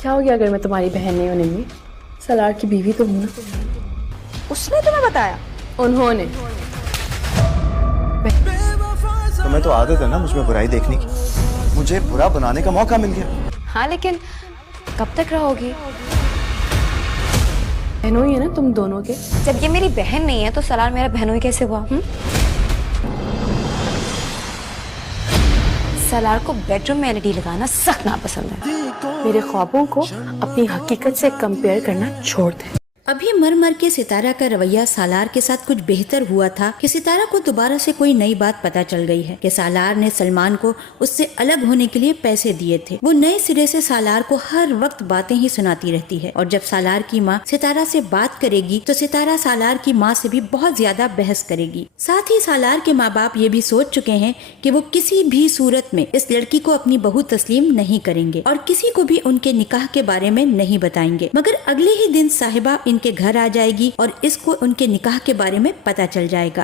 क्या हो गया अगर मैं तुम्हारी बहन नहीं हूँ निम्मी? सलार की बीवी तो हूँ ना। उसने तुम्हें बताया? उन्होंने। तुम्हें तो आदत है ना मुझ में बुराई देखने की। मुझे बुरा बनाने का मौका मिल गया। हाँ लेकिन कब तक रहोगी? बहनों ही है ना तुम दोनों के। जब ये मेरी बहन नहीं है तो सलार मेरा बहनोई कैसे हुआ? सलार को बेडरूम में एलईडी लगाना सख्त नापसंद है। मेरे ख्वाबों को अपनी हकीकत से कंपेयर करना छोड़ दे। अभी मर मर के सितारा का रवैया सालार के साथ कुछ बेहतर हुआ था कि सितारा को दोबारा से कोई नई बात पता चल गई है कि सालार ने सलमान को उससे अलग होने के लिए पैसे दिए थे। वो नए सिरे से सालार को हर वक्त बातें ही सुनाती रहती है और जब सालार की माँ सितारा से बात करेगी तो सितारा सालार की माँ से भी बहुत ज्यादा बहस करेगी। साथ ही सालार के माँ बाप ये भी सोच चुके हैं कि वो किसी भी सूरत में इस लड़की को अपनी बहू तस्लीम नहीं करेंगे और किसी को भी उनके निकाह के बारे में नहीं बताएंगे। मगर अगले ही दिन साहिबा इनके घर आ जाएगी और इसको उनके निकाह के बारे में पता चल जाएगा।